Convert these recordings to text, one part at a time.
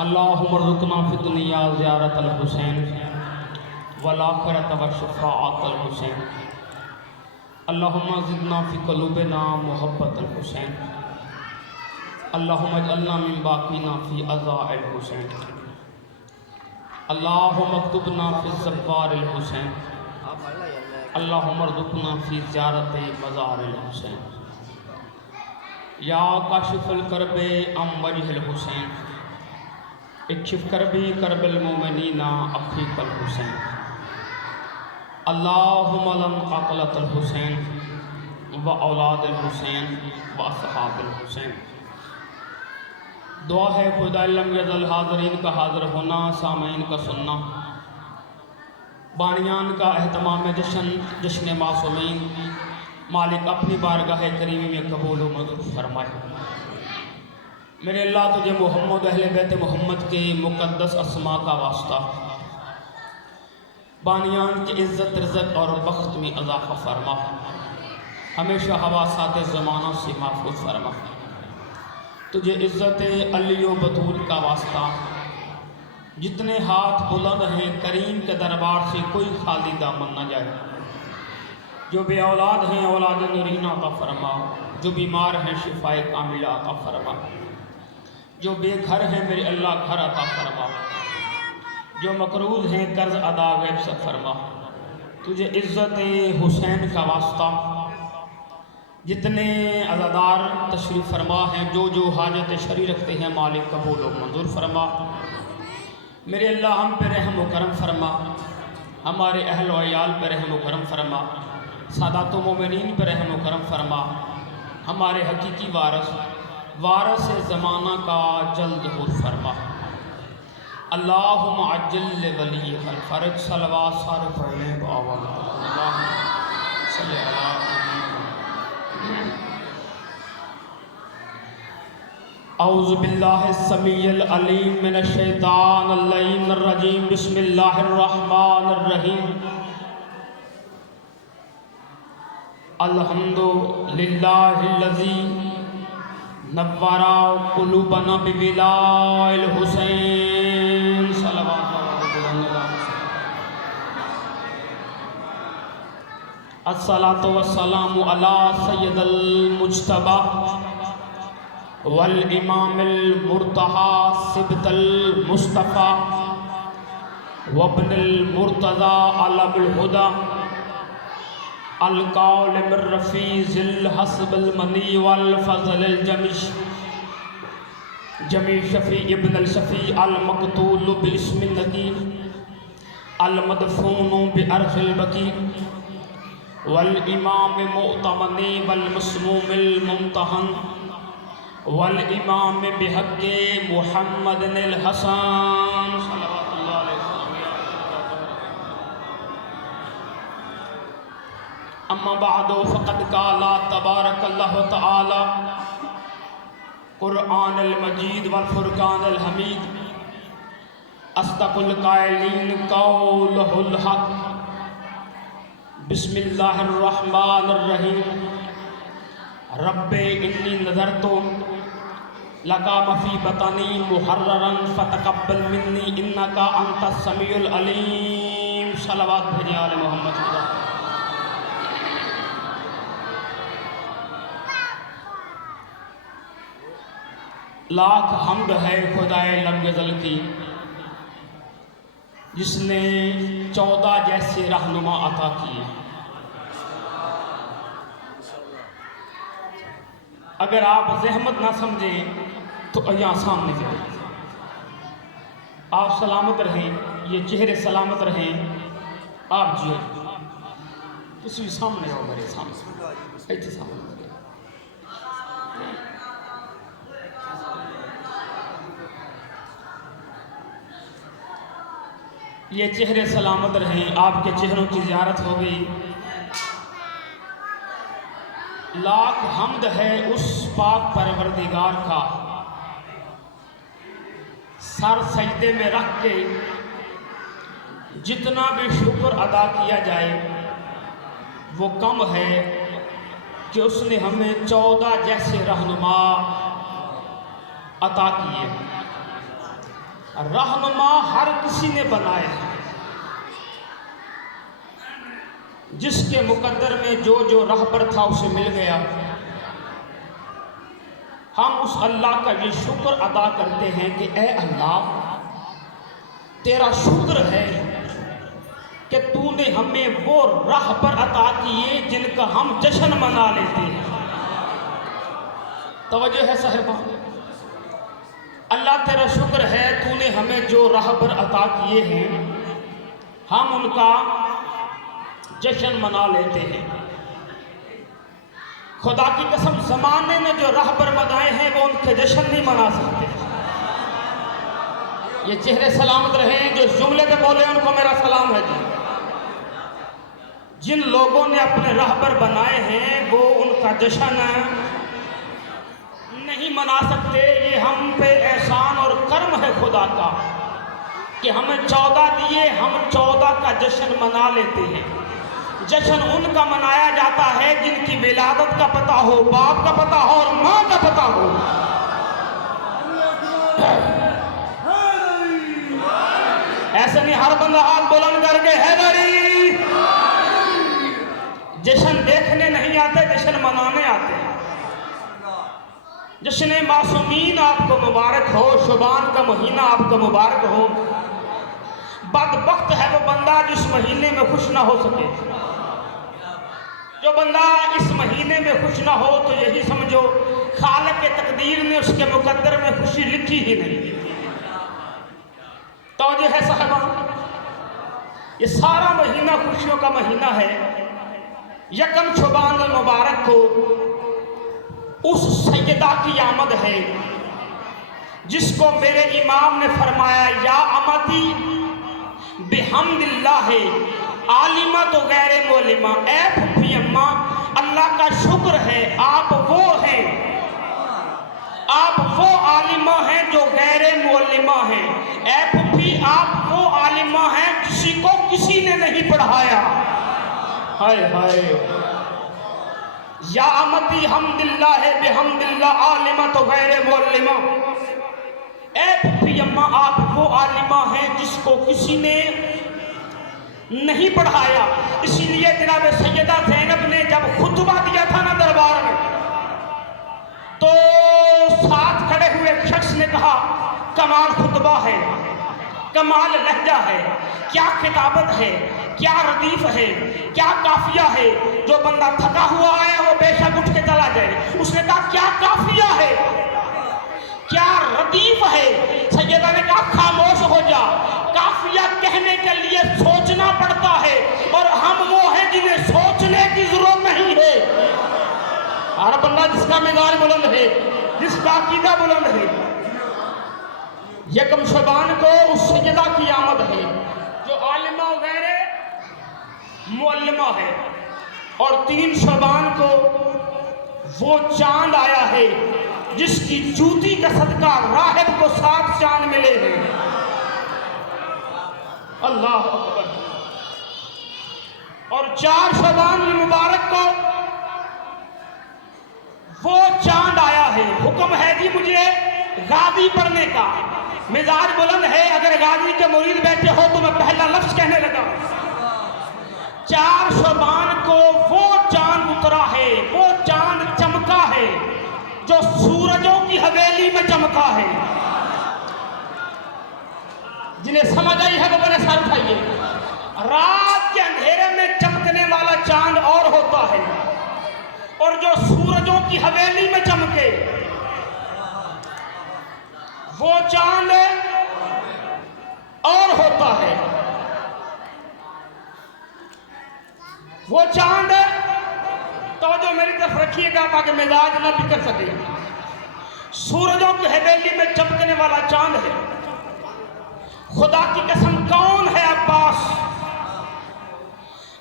अल्लाहुम्मा रज़ुक़ना फ़िद्दुनिया ज़ियारतल हुसैन वल आख़िरत व शफ़ाअतल हुसैन। अल्लाहुम्मा ज़िदना फ़ी क़ुलूबिना मुहब्बतल हुसैन। अल्लाहुम्मा इजअलना मिन बाक़ीना फ़ी अज़ाइल हुसैन। अल्लाहुम्मा अक्तुबना फ़ी ज़फ़ारिल हुसैन। अल्लाहुम्मा रज़ुक़ना फ़ी ज़ियारति मज़ारिल हुसैन। या काशिफ़ल करबे अम वजहिल हुसैन इक्शिफ़ करबी करबिल मोमिनीना अख़ीकल हुसैन। अल्लाहुम्मा लन क़तलतल हुसैन व औलादिल हुसैन व अस्हाबिल हुसैन। दुआ है खुदा लम यज़ल हाज़रीन का हाज़िर होना, सामीन का सुनना, बानियान का एहतमाम जश्न मासूमीन मालिक अपनी बारगाह करीमी में कबूल व मंजूर फरमाए। मेरे अल्लाह तुझे मोहम्मद अहले बैत मोहम्मद के मुक़द्दस अस्मा का वास्ता, बानियान की इज़्ज़त रिज़्क़ और बख्त में इज़ाफ़ा फरमा, हमेशा हवासात ज़माना से महफूज फरमा। तुझे इज़्ज़त अली व बतूल का वास्ता, जितने हाथ बुलंद हैं करीम के दरबार से कोई खाली दामन न जाए। जो बे औलाद हैं औलाद नूरीना का फरमा, जो बीमार हैं शिफाए कामिला का फरमा, जो बेघर हैं मेरे अल्लाह घर अता फरमा, जो मकरूज़ हैं कर्ज अदा गैब से फरमा। तुझे इज़्ज़त हुसैन का वास्ता, जितने अज़ादार तशरीफ़ फरमा हैं, जो हाजत शरी रखते हैं मालिक कबूल व मंजूर फरमा। मेरे अल्लाह हम पे रहम व करम फरमा, हमारे अहल व अयाल पे रहम व करम फरमा, सादात व मोमिनीन पे रहम व करम फरमा। हमारे हकीकी वारस ज़माना का जल्द हुर फरमा। अल्लाहुम्मा अज्जिल वलिय्यकल फ़रज सलवात सारे पढ़ने बावल औज़ु बिल्लाहि समीइल अलीम मिनश शैतानिर लईनिर रजीम। बिस्मिल्लाहिर रहमानिर रहीम। अल्हम्दुलिल्लाहिल्लज़ी नव्वरा कुलूबना बिविलाइल हुसैन अस्सलातु वस्सलामु अला सय्यिदिल मुज्तबा वल इमामिल मुर्तहा सिबतल मुस्तफ़ा वब्निल मुर्तज़ा अलबुल हुदा अल कौल मिर रफ़ीज़िल हस्बिल मनी वल फ़ज़लिल जमीश जमी शफ़ी इब्नुल शफ़ी अल मक़तूल बिस्मिन नकी अल मदफ़ून बिअर्ज़िल बकी वल इमाम मुअतमनी वल मस्मूमिल मुम्तहन वल इमाम बिहक़्क़ि मुहम्मदिल हसन सल्लल्लाहु अलैहि वसल्लम। अम्मा बअदु फ़क़द क़ाला तबारकल्लाहु तआला क़ुरआनिल मजीद वल फ़ुरक़ानिल हमीद अस्दक़ुल क़ाइलीन क़ौलुहुल हक़। बिस्मिल्लाहिर रहमानिर रहीम। रब्बे इन्नी नज़रतु लका मफ़ी बतनी मुहर्ररन फ़तक़ब्बल मिन्नी इन्नका अंतस समीउल अलीम। सलावत भेजिए आले मोहम्मद की। लाख हम्द है खुदाए लम यज़ल की, जिसने 14 जैसे रहनुमा अता किए। अगर आप ज़हमत ना समझें तो यहाँ सामने जाए, आप सलामत रहें, ये चेहरे सलामत रहें, आप जियो। उसी सामने आओ, मेरे सामने ऐसे सामने। ये चेहरे सलामत रहें, आपके चेहरों की ज़ियारत हो गई। लाख हम्द है उस पाक परवरदिगार का, सर सजदे में रख के जितना भी शुक्र अदा किया जाए वो कम है कि उसने हमें 14 जैसे रहनुमा अता किए। रहनुमा हर किसी ने बनाए हैं, जिसके मुकद्दर में जो जो रहबर था उसे मिल गया। हम उस अल्लाह का ये शुक्र अदा करते हैं कि ए अल्लाह, तेरा शुक्र है कि तूने हमें वो रहबर अता किए जिनका हम जश्न मना लेते हैं। तवज्जो है साहिबा, अल्लाह तेरा शुक्र है तूने हमें जो रहबर अता किए हैं हम उनका जश्न मना लेते हैं। खुदा की कसम, ज़माने ने जो रहबर बनाए हैं वो उनके जश्न नहीं मना सकते। ये चेहरे सलामत रहे, जो जुमले पे बोले उनको मेरा सलाम है जी। जिन लोगों ने अपने रहबर बनाए हैं वो उनका जश्न नहीं मना सकते। ये हम पे एहसान और कर्म है खुदा का कि हमें 14 दिए, हम 14 का जश्न मना लेते हैं। जश्न उनका मनाया जाता है जिनकी विलादत का पता हो, बाप का पता हो और माँ का पता हो। ऐसे नहीं हर बंदा हाथ बुलंद करके हैदरी। जश्न देखने नहीं आते, जश्न मनाने आते हैं। जश्न मासूमीन आपको मुबारक हो, शुबान का महीना आपको मुबारक हो। बदबख्त है वो बंदा जिस महीने में खुश ना हो सके। जो बंदा इस महीने में खुश ना हो तो यही समझो खालिक के तकदीर ने उसके मुकद्दर में खुशी लिखी ही नहीं। तो जो है साहबा, ये सारा महीना खुशियों का महीना है। यकम शुबान मुबारक को उस सैयदा की आमद है जिसको मेरे इमाम ने फरमाया, या अमती बिहम्दिल्लाह है आलिमा तो गैर मोलिमा। ए फुफी अम्मा, अल्लाह का शुक्र है आप वो हैं, आप वो आलिमा हैं जो गैर मोलिमा हैं। ए फुफी, आप वो आलिमा हैं किसी को किसी ने नहीं पढ़ाया। हाय हाय, या अमती हमदिल्लाह है बेहमदिल्लाह आलिमा तो गैर मोलिमा। ए फुफी अम्मा, आप वो आलिमा हैं जिसको किसी ने नहीं पढ़ाया। इसीलिए जनाब सैयदा ज़ैनब ने जब खुतबा दिया था ना दरबार में, तो साथ खड़े हुए एक शख्स ने कहा, कमाल खुतबा है, कमाल लहजा है, क्या किताबत है, क्या रदीफ है, क्या काफिया है। जो बंदा थका हुआ है वो बेशक उठ के चला जाए। उसने कहा क्या काफिया है, क्या रदीफ है। सैयदा ने कहा खामोश हो जा, काफिया कहने के लिए सोचना पड़ता है और हम वो हैं जिन्हें सोचने की जरूरत नहीं है। हर बंदा जिसका मिजाज बुलंद है, जिसका अकीदा बुलंद है। यकम शबान को उस सैयदा की आमद है जो आलिमा वगैरह मुअल्लिमा है, और 3 शबान को वो चांद आया है जिसकी जूती का सदका राहिब को 7 चांद मिले हैं। अल्लाह अकबर। और 4 शबान मुबारक को वो चांद आया है। हुक्म है जी मुझे गाजी पढ़ने का। मिजाज बुलंद है, अगर गाजी के मुरीद बैठे हो तो मैं पहला लफ्ज कहने लगा। 4 शबान को वो चांद उतरा है, वो चांद चमका है जो सूरजों की हवेली में चमका है। जिन्हें समझ आई है वो बड़े सर उठाइए। रात के अंधेरे में चमकने वाला चांद और होता है, और जो सूरजों की हवेली में चमके वो चांद और होता है। वो चांद, तो जो मेरी तरफ रखिएगा ताकि मिजाज न बिगड़ सके। सूरजों की हवेली में चमकने वाला चांद है। खुदा की कसम, कौन है अब्बास?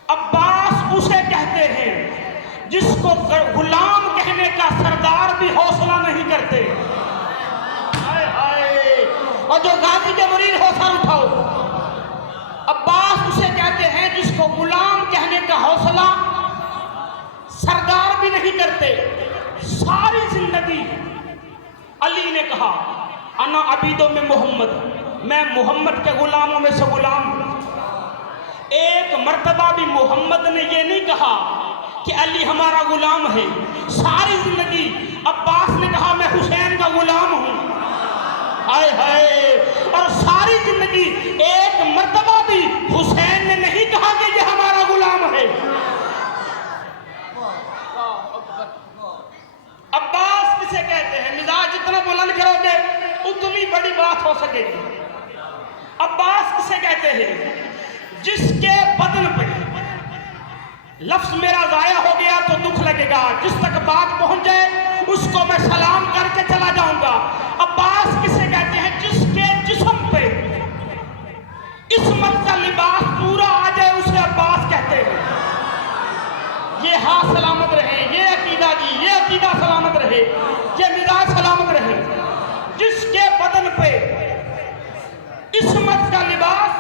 अब्बास उसे कहते हैं जिसको गुलाम कहने का सरदार भी हौसला नहीं करते। हाय हाय। और जो गाजी के मरीज हौसला उठाओ। अब्बास उसे कहते हैं जिसको गुलाम कहने का हौसला सरदार भी नहीं करते। सारी जिंदगी अली ने कहा अना अबीदों में मोहम्मद, मैं मोहम्मद के गुलामों में से गुलाम हूं। एक मर्तबा भी मोहम्मद ने ये नहीं कहा कि अली हमारा गुलाम है। सारी जिंदगी अब्बास ने कहा मैं हुसैन का गुलाम हूं। हाय हाय। और सारी जिंदगी एक मर्तबा भी हुसैन ने नहीं कहा कि ये हमारा गुलाम है। अब्बास किसे कहते हैं? मिजाज जितना बुलंद करोगे उतनी बड़ी बात हो सकेगी। अब्बास किसे कहते हैं? जिसके बदन पे लफ्ज मेरा जाया हो गया तो दुख लगेगा, जिस तक बात पहुंच जाए उसको मैं सलाम करके चला जाऊंगा। अब्बास किसे कहते हैं? जिसके जिस्म पे इस्मत का लिबास पूरा आ जाए उसे अब्बास कहते हैं। ये हाथ सलामत रहे, ये अकीदा जी, ये अकीदा सलामत रहे, ये मिजाज सलामत रहे। जिसके बदन पे इस्मत का लिबास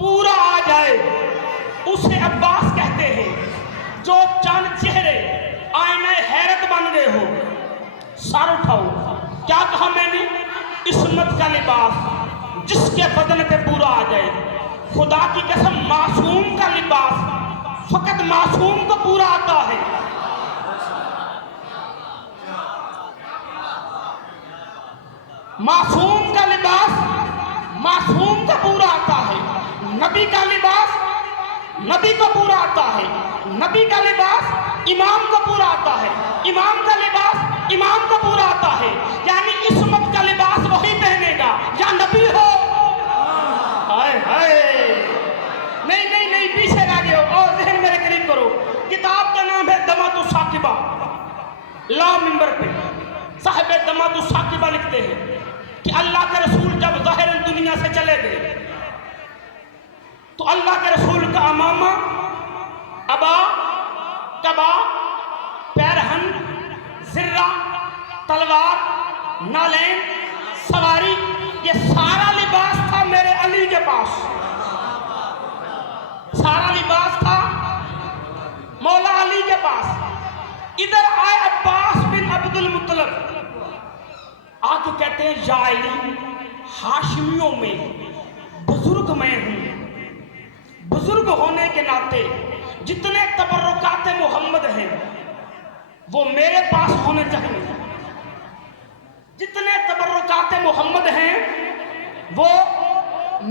पूरा आ जाए उसे अब्बास कहते हैं। जो चंद चेहरे आईने हैरत बन गए हो, सर उठाओ। क्या कहा मैंने? इस्मत का लिबास जिसके बदन पे पूरा आ जाए। खुदा की कसम, मासूम का लिबास फकत मासूम को पूरा आता है। मासूम का लिबास मासूम को पूरा आता है। नबी का लिबास नबी को पूरा आता है। नबी का लिबास इमाम को पूरा आता है। इमाम का लिबास इमाम को पूरा आता है। यानी इस्मत का लिबास वही पहनेगा या नबी हो। हाय हाय। नहीं नहीं नहीं, पीछे रह गए हो और ज़हन मेरे करीब करो। किताब का नाम है दमातु साकिबा। ला मिंबर पे साहिब दमातु साकिबा लिखते हैं कि अल्लाह के रसूल जब ज़ाहिरन दुनिया से चले गए तो अल्लाह के रसूल का अमामा, अबा, कबा, पैरहन, जिर्रा, तलवार, नालैन, सवारी, ये सारा लिबास था मेरे अली के पास। सारा लिबास था मौला अली के पास। इधर आए अब्बास बिन अब्दुल मुत्तलिब, आके कहते हैं या अली, हाशिमियों में बुजुर्ग मैं हूं। बुजुर्ग होने के नाते जितने तबर्रुकात मोहम्मद हैं वो मेरे पास होने चाहिए। जितने तबर्रुकात मोहम्मद हैं वो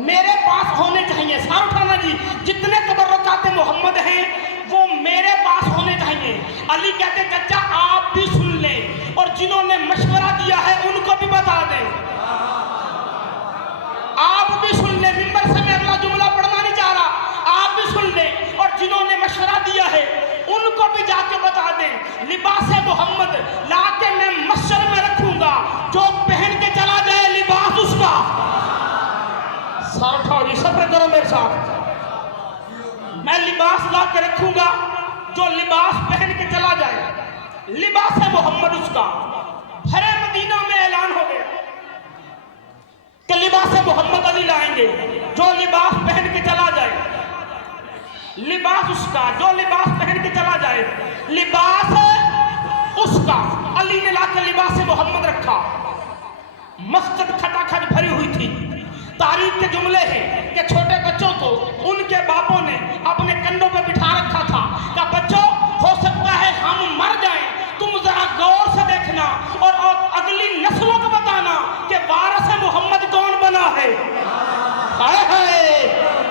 मेरे पास होने चाहिए। सार उठाना जी, जितने तबर्रुकात मोहम्मद हैं वो मेरे पास होने चाहिए। अली कहते चाचा आप भी सुन लें और जिन्होंने मशवरा दिया है उनको भी बता दें। आप भी सुन लें। मिंबर से मैं अगला जुमला पढ़ना नहीं चाह रहा। आप भी सुन लें और जिन्होंने मशवरा दिया है उनको भी जाके बता दें। लिबास मोहम्मद लाके मैं मस्जिद में रखूंगा, जो पहन के चला जाए लिबास उसका। सर उठाओ जी, सब्र करो मेरे साथ। मैं लिबास ला के रखूंगा, जो लिबास पहन के चला जाए लिबास मोहम्मद उसका। भरे मदीना में ऐलान हो गया कि लिबास मोहम्मद अली लाएंगे। जो लिबास पहन के चला जाए लिबास उसका, जो लिबास पहन के चला जाए लिबास उसका। अली ने लाकर लिबास मोहम्मद रखा। मस्जिद खटाखट भरी हुई थी। तारीख के जुमले हैं कि छोटे बच्चों को उनके बापों ने अपने कंधों पर बिठा रखा था कि बच्चों हो सकता है हम मर जाएं, तुम जरा गौर से देखना और अगली नस्लों को बताना कि वारिस मोहम्मद कौन बना है। हाय हाय।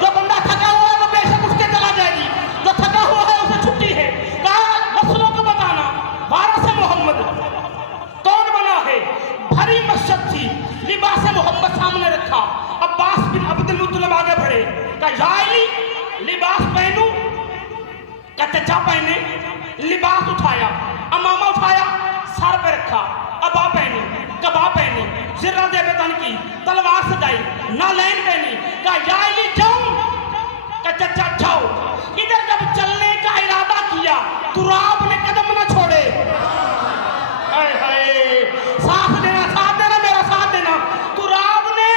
जो बंदा थका हुआ है वो बेशक उठ के चला जाएगी, जो थका हुआ है उसे छुट्टी है। कहा नस्लों को बताना वारिस मोहम्मद कौन बना है। भरी मस्जिद थी, लिबास मोहम्मद सामने रखा। अब्बास बिन अब्दुल मुत्तलिब आगे बढ़े, कहा या अली लिबास पहनूं? कहते जा पहने। लिबास उठाया, अमामा उठाया, सर पे रखा। अबा पहनी, कबा पहनी, जिर्रा दे बेतन की, तलवार सजाई, नालैन पहनी। कहा या अली जाऊं? कहा चाचा जाओ। इधर जब चलने का इरादा किया तुराब ने कदम न छोड़े। हाय हाय। साथ देना मेरा साथ देना। तुराब ने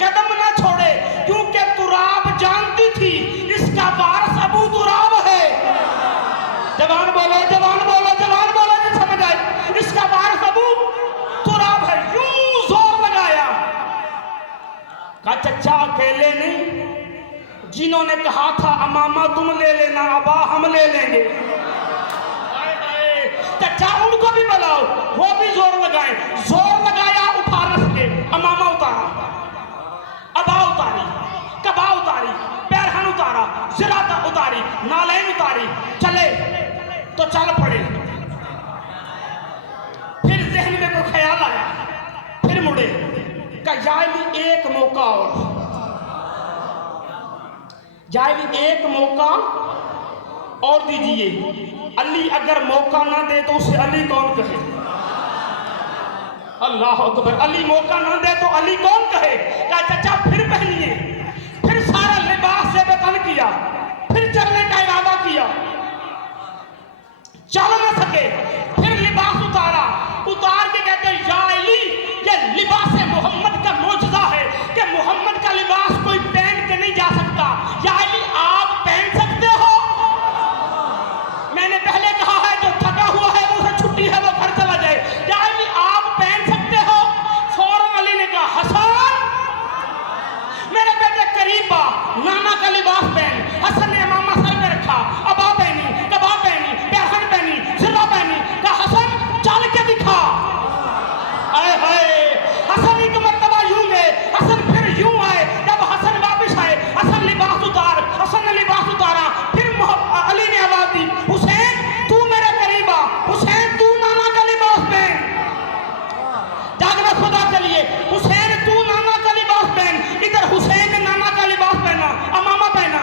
कदम न छोड़े क्योंकि तुराब जानती थी इसका वारिस अबू तुराब है। जवान बोलो, जवान बोलो, जवान बोलो, नहीं समझ आए। इसका वारिस अबू तुराब है। यूं जोर लगाया अकेले नहीं, जिन्होंने कहा था अमामा तुम ले लेना, अबा हम ले लेंगे, चाचा उनको भी बुलाओ, वो भी जोर लगाए। जोर लगाया, उठा रस के, अमामा उतारा, अबा उतारी, कबा उतारी, पैरहन उतारा, जिराता उतारी, नालैन उतारी, चले तो चल पड़े। फिर जहन में कोई ख्याल आया, फिर मुड़े, का जायली एक मौका और, जायली एक मौका और दीजिए। अली अगर मौका ना दे तो उसे अली कौन कहे? अल्लाह अकबर। अली मौका ना दे तो अली कौन कहे? कहा चाचा फिर पहनिए। फिर सारा लिबास से बेतन किया, फिर चलने का इरादा किया, चल ना सके, फिर लिबास उतारा, उतार के कहते या अली, ये लिबास मोहम्मद का मौजज़ा है कि मोहम्मद का लिबास कोई पहन के नहीं जा सकता। या अली आप पहन सकते हो? मैंने पहले कहा है जो थका हुआ है वो उसे छुट्टी है, वो घर चला जाए। या अली आप पहन सकते हो? फौरन अली ने कहा हसन मेरे बेटे करीब आ, नाना का लिबास पहन। हसन ने मामा सर पे रखा, अबा पहनी, कबा पहनी, पैरहन पहनी, जिर्रा पहनी। कहा हसन चल के दिखा। आए हाय, हसन एक मर्तबा यूं गए, हसन फिर यूं आए। जब हसन वापस आए, हसन लिबास उतार, हसन ने लिबास उतारा। फिर अली ने आवाज दी हुसैन तू मेरे करीब आ, हुसैन तू नाना का लिबास पहन। जागना खुदा के लिए, हुसैन तू नाना का लिबास पहन। इधर हुसैन ने नाना का लिबास पहना, अमामा पहना,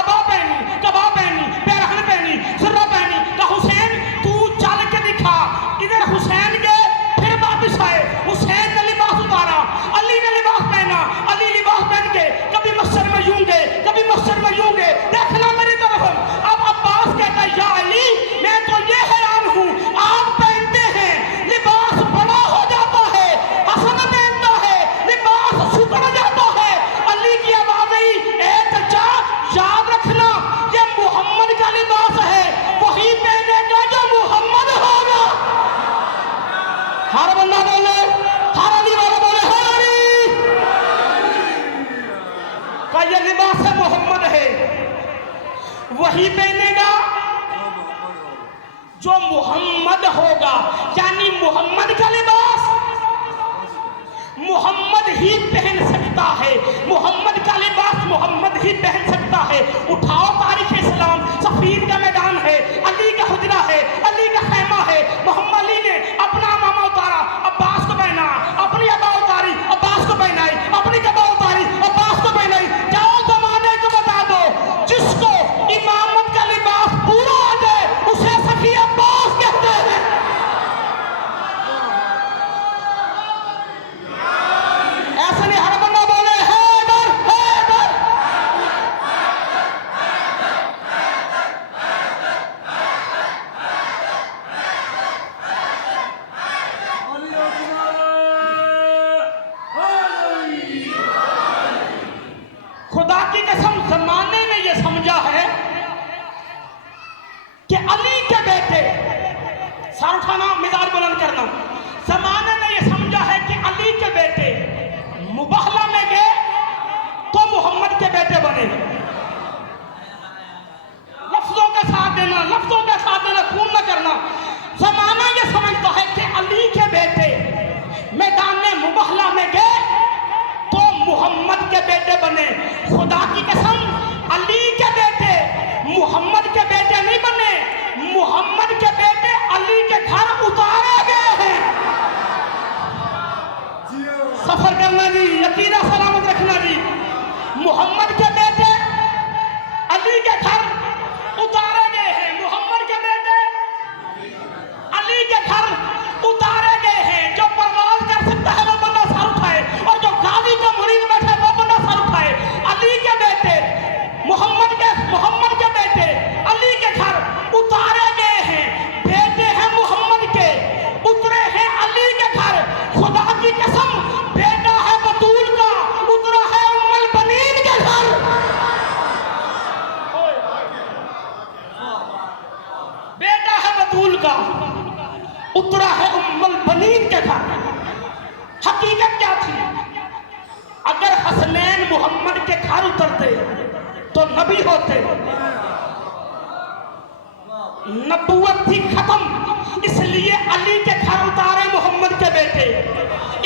अबा पहनी, कबा पहनी, पैरहन पहनी, जिर्रा पहनी। कहा हुसैन तू चल के दिखा। इधर हुसैन गए, फिर वापस आए, हुसैन ने लिबास उतारा, अली ने लिबास पहना। अली लिबास पहन के कभी मस्जिद में यूं गए, कभी मस्जिद में यूं गए। देखना मेरी तरफ। अब अब्बास कहता है या अली मैं तो ये हैरान हूं, आप पहनते हैं लिबास बड़ा हो जाता है, हसन पहनता है लिबास सुधर जाता है। अली की आवाज आई ए चाचा याद रखना ये मोहम्मद का लिबास है, वही पहनेगा जो मोहम्मद होगा। हर बंदा बोले, हर अली वाला बोले हर अली का ये लिबास मोहम्मद है, वही पहनेगा जो मोहम्मद होगा। यानी मोहम्मद का लिबास मोहम्मद ही पहन सकता है, मोहम्मद का लिबास मोहम्मद ही पहन सकता है। उठाओ तारीख इस्लाम, सफीन का मैदान है, अली का हुजरा है, अली का खैमा है। मोहम्मद अली ने अपना मामा उतारा, अब्बास को पहना, अपनी अबा उतारी, अब्बास को पहनाई, अपनी कबा उतारी, अब्बास को पहनाई। जाओ जमाने को बता दो जिसको इमामत का लिबास पूरा आ जाए उसे सखी अब्बास कहते हैं। ऐसा नहीं हर बंदा बोले हैदर हैदर। खुदा की कसम जमाने ने यह समझा है कि अली के बेटे, सर उठाना मिजाज बुलंद करना, जमाने ने यह समझा है कि अली के बेटे मुबाहला में गए तो मोहम्मद के बेटे बने। लफ्जों का साथ देना, लफ्जों का साथ देना, खून न करना। जमाना यह समझता है कि अली के बेटे मैदान में मुबाहला में गए तो मोहम्मद के बेटे बने। खुदा की कसम अली के बेटे मोहम्मद के बेटे नहीं बने, मोहम्मद के बेटे अली के घर उतारे गए हैं। सफर करना जी, यकीना सलामत रखना जी। मोहम्मद के बेटे अली के घर उतारे गए हैं, मोहम्मद के बेटे अली के घर उतारे गए हैं। जो परवाज कर सकता है वो बंदा सर उठाए, और जो गाजी का मुरीद बैठा है वो बंदा सर उठाए। अली के बेटे मोहम्मद के बेटे अली के घर उतारे गए हैं। बेटे हैं मोहम्मद के, उतरे हैं अली के घर। खुदा की कसम बेटा है बतूल का, उतरा है उम्मुल बनीन के घर। बेटा है बतूल का, उतरा है उम्मुल बनीन के घर। हकीकत क्या थी? अगर हसनैन मोहम्मद के घर उतरते तो नबी होते, नबूवत थी खत्म, इसलिए अली के घर उतारे मोहम्मद के बेटे,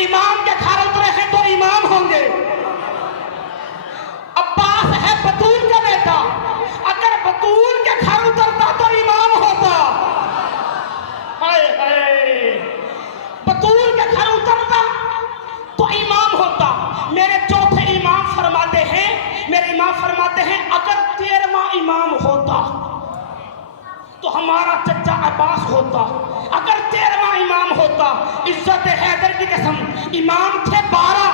इमाम के घर उतरे हैं तो इमाम होंगे। अब्बास है बतूल का बेटा, अगर बतूल के घर उतरता तो इमाम होता। हाय हाय, बतूल के घर उतरता तो इमाम होता। मेरे चौथे इमाम फरमाते हैं, मेरे इमाम फरमाते हैं अगर 13वां इमाम होता तो हमारा चचा अब्बास होता। अगर 13वां इमाम होता, इज्जत हैदर की कसम, इमाम थे 12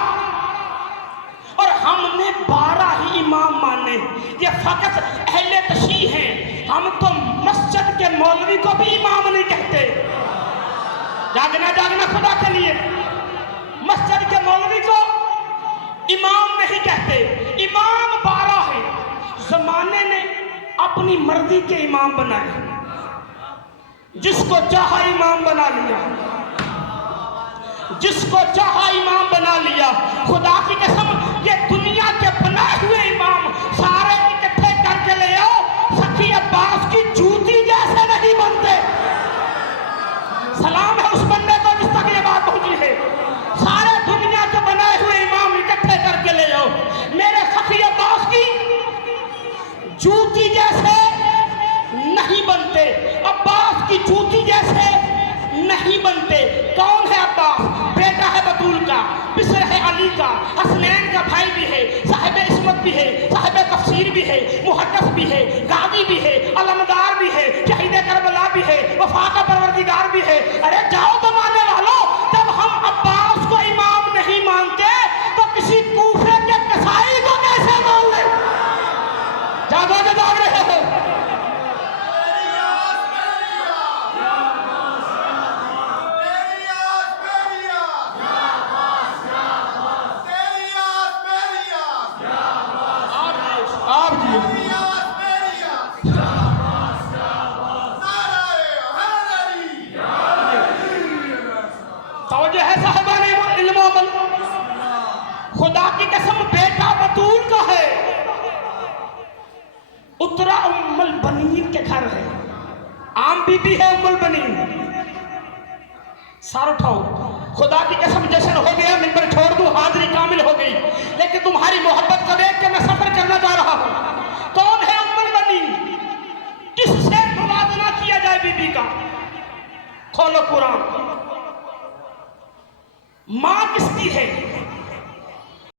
और हमने 12 ही इमाम माने। ये फकत अहले तशीह हैं, हम तो मस्जिद के मौलवी को भी इमाम नहीं कहते। जागना जागना खुदा के लिए, मस्जिद के मौलवी को इमाम नहीं कहते। इमाम 12 है। जमाने ने अपनी मर्जी के इमाम बनाए, जिसको चाहा इमाम बना लिया, जिसको चाहा इमाम बना लिया। खुदा की कसम, ये दुनिया के बनाए हुए इमाम सारे इकट्ठे करके ले आओ, सखी अब्बास की जूती जैसे नहीं बनते। सलाम है उस बंदे को जिस तक ये बात पहुंची है। सारे दुनिया के बनाए हुए इमाम इकट्ठे करके ले आओ, मेरे सखी अब्बास की जूती जैसे नहीं बनते, अब्बास की जूती जैसे नहीं बनते। कौन है अब्बास? बेटा है बतूल का, बिसर है अली का, हसनैन का भाई भी है, साहिब इस्मत भी है, साहिब तफसीर भी है, मुहद्दिस भी है, गाजी भी है, अलमदार भी है, शहीद करबला भी है, वफा का परवरदिगार भी है। अरे जाओ तो मानने वालों, जब हम अब्बास को इमाम नहीं मानते तो किसी कूफे के कसाई को कैसे मान ले? जागो जो जाग रहे हो। खुदा की कसम, बेटा बतूल का है, उतरा उम्मुल बनीन के घर है, आम बीबी है उम्मुल बनीन। सर उठाओ, खुदा की कसम जश्न हो गया, मिंबर छोड़ दूं, हाजिरी कामिल हो गई, लेकिन तुम्हारी मोहब्बत को देख के मैं सफर करना जा रहा हूं। कौन है उम्मुल बनीन? किससे मुवाजना किया जाए बीबी का? खोलो कुरान। मां किसकी है?